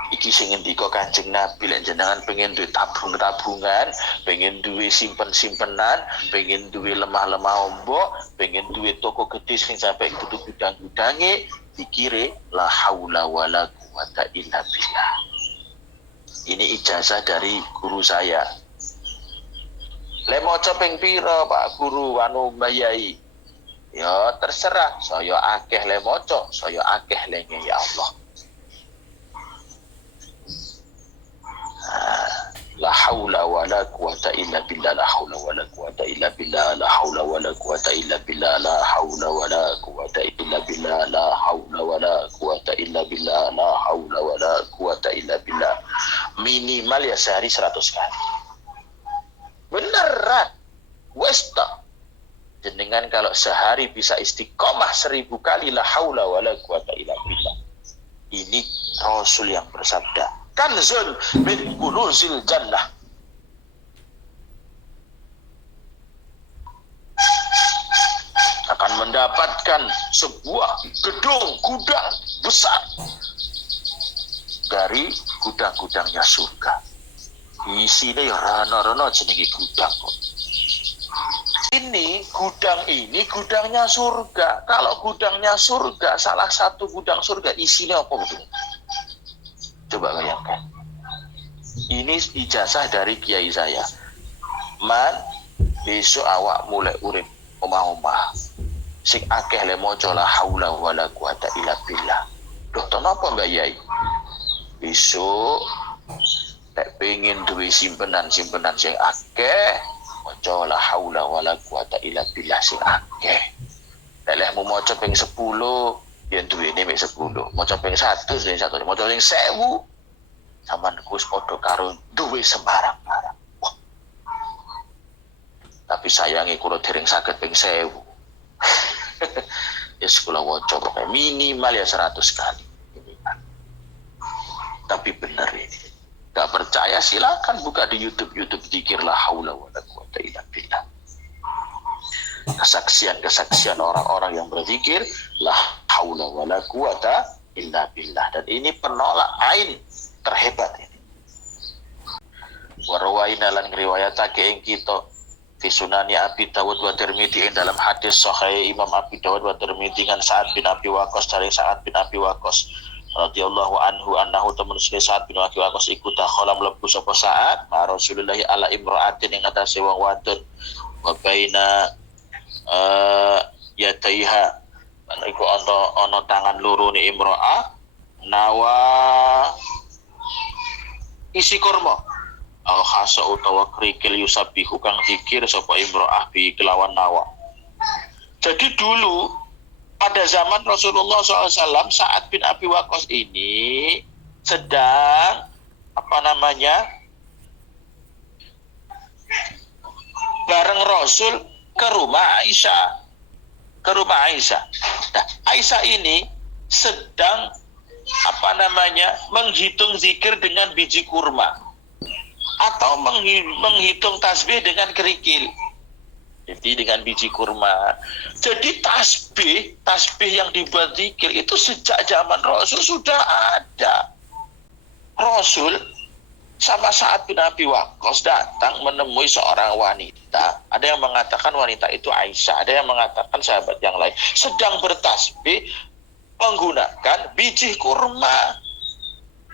Iki sing ngendika Kanjeng Nabi, lek jenengan pengen duwe tabung-tabungan, pengen duwe simpen-simpenan, pengen duwe lemah-lemah ombok, pengen duwe toko gede sing sampai kudu gudang-gudange, dikire la haula wala quwata illa billah. Ini ijazah dari guru saya. Le maca ping pira Pak Guru anu mbayai? Ya terserah, saya akeh le maca, saya akeh le ya Allah. La haula wala quwata illa billah, la haula wala quwata illa billah, la haula wala quwata illa billah, la haula wala quwata illa billah, la haula wala quwata illa billah, la haula wala quwata illa billah. Minimal ya sehari 100 kali. Beneran. Wes ta. Jenengan kalau sehari bisa istiqomah 1000 kali la haula wala quwata illa billah. Ini Rasul yang bersabda, kanzun min kunuzil jannah. Akan mendapatkan sebuah gedung gudang besar dari gudang-gudangnya surga. Isine ya rana-rana jenenge gudang kok. Ini gudangnya surga. Kalau gudangnya surga, salah satu gudang surga isinya apa betul? Coba bayangkan. Ini ijazah dari kiai saya. Man, besok awak mulai urip omah-omah. Sing akeh le maca la haula wala quwata illa billah. Loh, kenapa Mbak Yai? Besok nek pengen duwe simpenan sing akeh, maca la haula wala quwata illa billah sing akeh. Nek lehmu maca ping 10, yen duwene mek 10. Maca ping 100 yen 1, maca ping 1000. Sampeyan wis padha karo duwe sembarang-barang. Tapi sayangi kula dereng saged ping 1000. Ya sekolah waca pokoknya minimal ya 100 kali. Tapi benar ini. Gak percaya silakan buka di YouTube zikir la haula wala quwata illa billah. Kesaksian orang-orang yang berzikir la haula wala quwata illa billah, dan ini penolak ain terhebat ini. Warwaina lan riwayatake ing kita fi sunani Abi Dawud wa Tirmidzi dalam hadis sahih Imam Abi Dawud wa Tirmidzi kan Sa'ad bin Abi Waqqas dari Sa'ad bin Abi Waqqas radhiyallahu anhu annahu temen Sa'ad bin Abi Waqqas iku dakhala mlebu sapa Sa'ad ma Rasulullah ala imra'atin ing atase wong wadon wa baina yataiha iku ana tangan loro ni imra'ah nawa isi kurma al khasa utawa krikil yusabihu kang zikir sapa imro'ah bi kelawan nawa. Jadi dulu pada zaman Rasulullah SAW Sa'ad bin Abi Waqqas ini sedang bareng Rasul ke rumah Aisyah. Nah, Aisyah ini sedang menghitung zikir dengan biji kurma atau menghitung tasbih dengan kerikil. Jadi dengan biji kurma. Jadi tasbih yang dibuat zikir itu sejak zaman Rasul sudah ada. Rasul sama Sa'ad bin Abi Waqqas datang menemui seorang wanita. Ada yang mengatakan wanita itu Aisyah, ada yang mengatakan sahabat yang lain sedang bertasbih menggunakan biji kurma.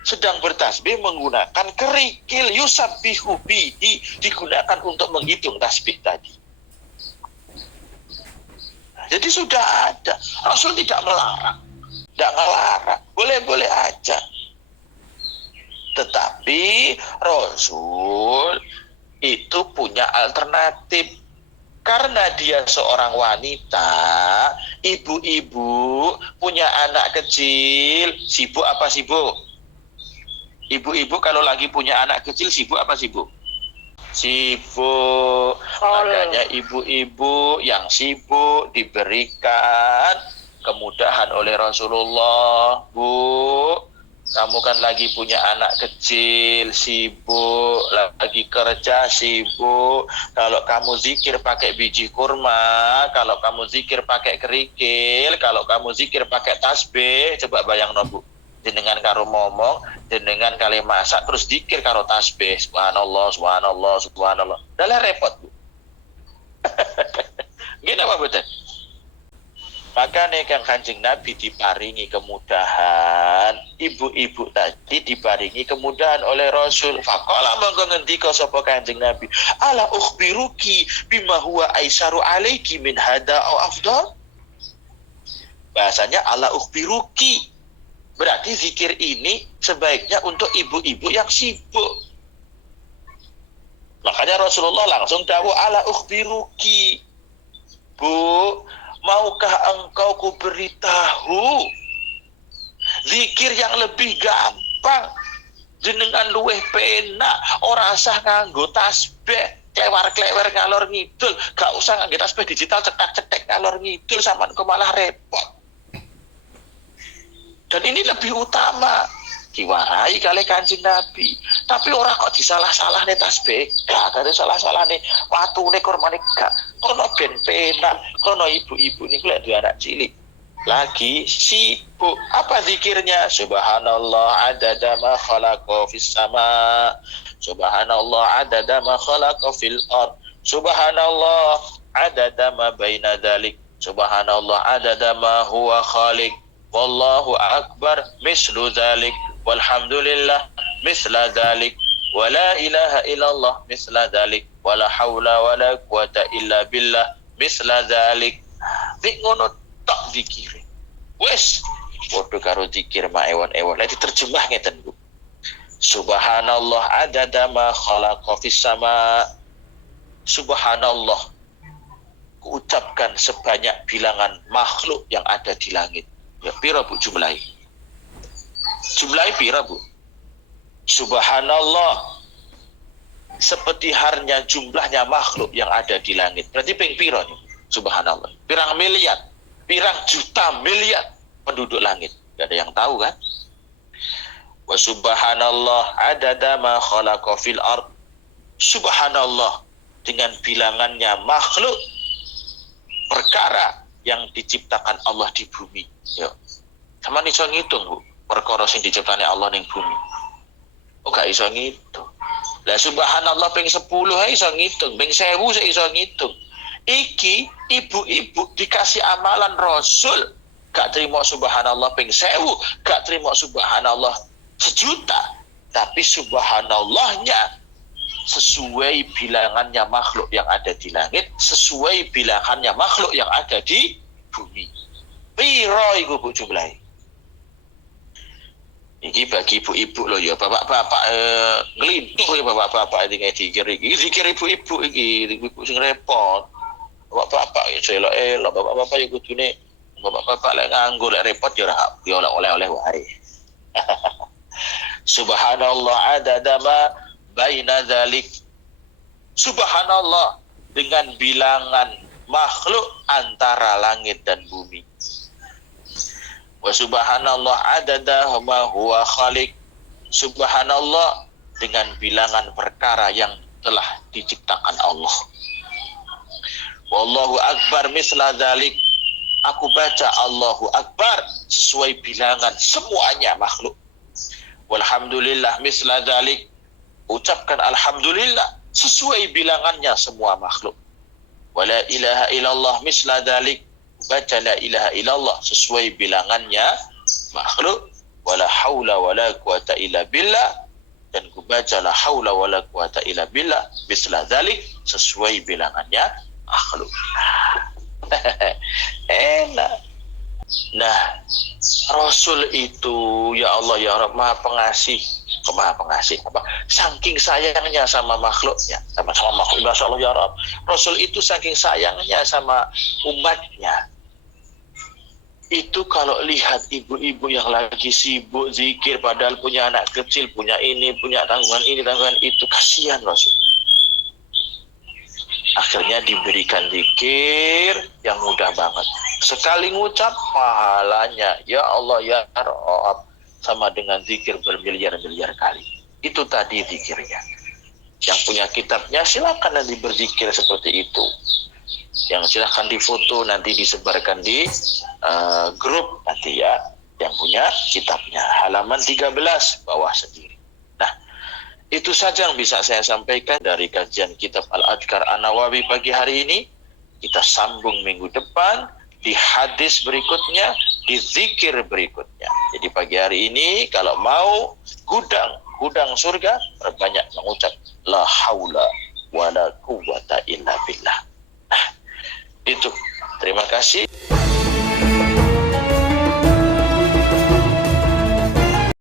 Sedang bertasbih menggunakan kerikil yusabbihu bihi, digunakan untuk menghitung tasbih tadi. Nah, jadi sudah ada. Rasul tidak melarang, tidak ngelarang, boleh-boleh aja. Tetapi Rasul itu punya alternatif. Karena dia seorang wanita, ibu-ibu punya anak kecil, sibuk apa sibuk? Ibu-ibu kalau lagi punya anak kecil sibuk apa sibuk? Sibuk. Makanya ibu-ibu yang sibuk diberikan kemudahan oleh Rasulullah. Bu, kamu kan lagi punya anak kecil, sibuk, lagi kerja, sibuk. Kalau kamu zikir pakai biji kurma, kalau kamu zikir pakai kerikil, kalau kamu zikir pakai tasbih, coba bayang Bu. Jenengan karo ngomong, jenengan kali masak, terus zikir karo tasbih, subhanallah, subhanallah, subhanallah. Dalah repot Bu. Gini apa betul? Makanya Kanjeng Nabi diparingi kemudahan, ibu-ibu tadi diparingi kemudahan oleh Rasul. Faqala monggo ngendika sapa Kanjeng Nabi, ala ukhbiruki bima huwa aisaru alaiki min hada au afdal. Bahasanya ala ukhbiruki. Berarti zikir ini sebaiknya untuk ibu-ibu yang sibuk. Makanya Rasulullah langsung dawuh ala ukhbiruki. Bu, maukah engkau ku beritahu zikir yang lebih gampang, jenengan luweh penak, ora usah nganggo tasbih klewar-klewer ngalor ngidul, gak usah nganggo tasbih digital cetak-cetek ngalor ngidul, sampean kok malah repot. Dan ini lebih utama diwarai kali Kanjeng Nabi. Tapi orang kok disalah-salah nih tasbih, gak ada salah-salah nih watu nih kormane gak. Kono ben penak, kono ibu-ibu nih kuliah dua anak cilik lagi sibuk. Apa zikirnya? Subhanallah adada ma khalaqa fis sama, subhanallah adada ma khalaqa fil ard, subhanallah adada ma baina dzalik, subhanallah adada ma huwa khaliq, wallahu akbar mislu dzalik, walhamdulillah misla dzalik, wala ilaha illallah misla dzalik, wala haula wala quwata illa billah misla dzalik. Nek ngono tok zikire wis padha karo zikir mak ewon-ewon. Lah diterjemah ngeten Bu, Subhanallah adada ma khalaqa fis sama. Subhanallah, ucapkan sebanyak bilangan makhluk yang ada di langit. Ya, pira Bu jumlahi? Jumlahi pira Bu? Subhanallah, seperti harnya jumlahnya makhluk yang ada di langit. Berarti ping pira nih? Subhanallah. Pirang miliar, pirang juta miliar penduduk langit. Gak ada yang tahu kan? Wa subhanallah adada ma khalaqa fil ard. Subhanallah, dengan bilangannya makhluk perkara yang diciptakan Allah di bumi. Yo. Sama iso ngitung Bu, perkara sing diciptakane Allah ning bumi. Oh gak iso ngitung. Lah subhanallah ping 10 ae iso ngitung, ping 1000 sik iso ngitung. Iki ibu-ibu dikasih amalan Rasul, gak terima subhanallah ping 1000, gak terima subhanallah 1.000.000, tapi subhanallahnya sesuai bilangannya makhluk yang ada di langit, sesuai bilangannya makhluk yang ada di bumi. Piro iku Bu jumlahe? Iki bagi ibu-ibu loh ya, bapak-bapak ngelintuh ya bapak-bapak iki dikir iki. Dikir ibu-ibu iki, ibu sing repot. Bapak-bapak ya elok-elok, bapak-bapak ya kudune bapak-bapak lek nganggo lek repot ya ora oleh-oleh wae. Subhanallah adada ma baina dzalik. Subhanallah, dengan bilangan makhluk antara langit dan bumi. Wa subhanallah adada ma huwa khaliq. Subhanallah, dengan bilangan perkara yang telah diciptakan Allah. Wallahu akbar misla dzalik. Aku baca Allahu akbar sesuai bilangan semuanya makhluk. Walhamdulillah misla dzalik. Ucapkan alhamdulillah sesuai bilangannya semua makhluk. Wala ilaha illallah misla dzalik. Baca la ilaha illallah sesuai bilangannya makhluk. Wala haula wala quwata illa billah, dan ku baca la haula wala quwata illa billah misla dzalik sesuai bilangannya makhluk. Enak. Nah, Rasul itu ya Allah ya Rabb Maha Pengasih, Maha Pengasih apa? Saking sayangnya sama makhluknya, sama makhluk. Masya Allah ya Rabb. Rasul itu saking sayangnya sama umatnya. Itu kalau lihat ibu-ibu yang lagi sibuk zikir padahal punya anak kecil, punya ini, punya tanggungan ini, tanggungan itu, kasihan Rasul. Akhirnya diberikan zikir yang mudah banget. Sekali ngucap pahalanya ya Allah ya Rabb sama dengan zikir bermiliar-miliar kali. Itu tadi zikirnya. Yang punya kitabnya silakan nanti berzikir seperti itu. Yang silakan difoto nanti disebarkan di grup nanti ya. Yang punya kitabnya halaman 13 bawah sendiri. Nah, itu saja yang bisa saya sampaikan dari kajian kitab Al-Adhkar An-Nawawi pagi hari ini. Kita sambung minggu depan di hadis berikutnya, di zikir berikutnya. Jadi pagi hari ini kalau mau gudang surga, perbanyak mengucap la haula wala quwwata illa billah. Nah, itu. Terima kasih.